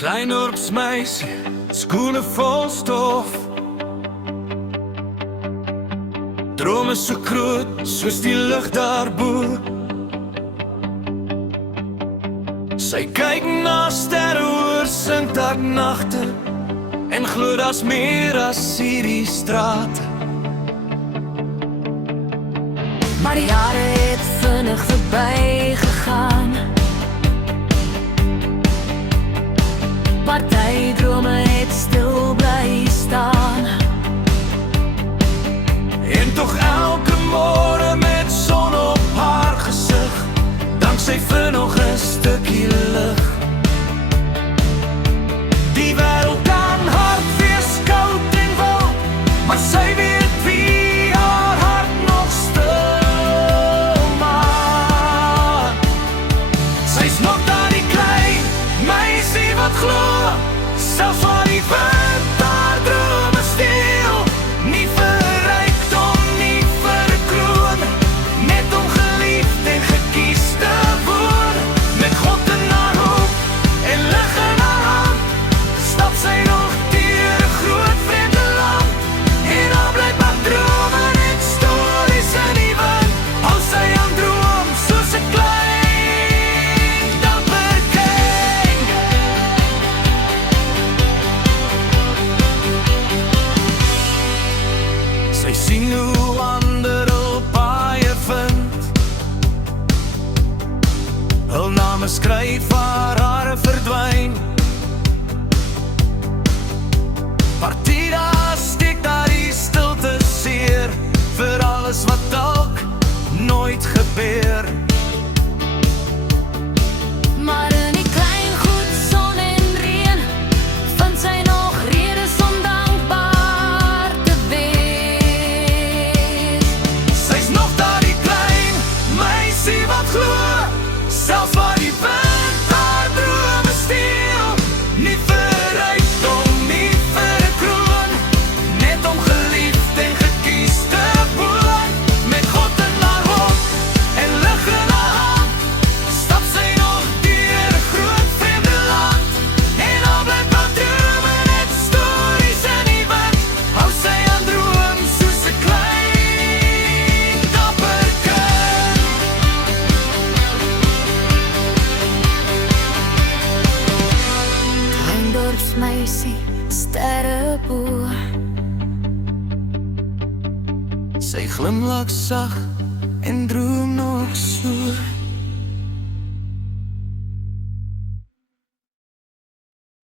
Klein dorpsmeisie, skoene vol stof. Drome so groot, soos die lug daarbo. Sy kyk na sterre oor Sinterklaasnagte en glo daar's meer as hierdie strate. Maar die jare het vinnig verby gegaan. Partydrome het stil bly staan. En tog elke môre met son op haar gesig, danksy vir nog 'n stukkie lig. Die wêreld kan hard wees, koud en wild, maar sy weet wie haar hart nog stil maak. Sy's nog daar die klein meisie wat glo, selfs waar die wind haar drome steel. Nie vir rykdom, nie vir 'n kroon, net om geliefd en gekies te woon. Met God in haar hoop en lig in haar hand, stap sy nog deur 'n groot vreemde land. En daar bly maar drome, net stories in die wind. Hou sy aan droom, soos 'n klein dapper kind. Sy sien hoe ander hul paaie vind, hul name skryf waar hare verdwyn. Partida steek daar die stilte seer, vir alles wat dalk nooit gebeur. Maar in die klein goed son en reën, vind sy nog redes om dankbaar te wees. Sy's nog daar die klein meisie wat glo, selfs waar die wind haar drome steel. Nie vir rykdom, nie vir 'n kroon, net om geliefd en gekies te woon. Met God in haar hoop en lig in haar hand, stap sy nog deur 'n groot vreemde land. En al bly maar drome, net stories in die wind. Hou sy aan droom, soos 'n klein dapper kind. Klein dorpsmeisie, sterrebo. Sy glimlag sag en droom nog so.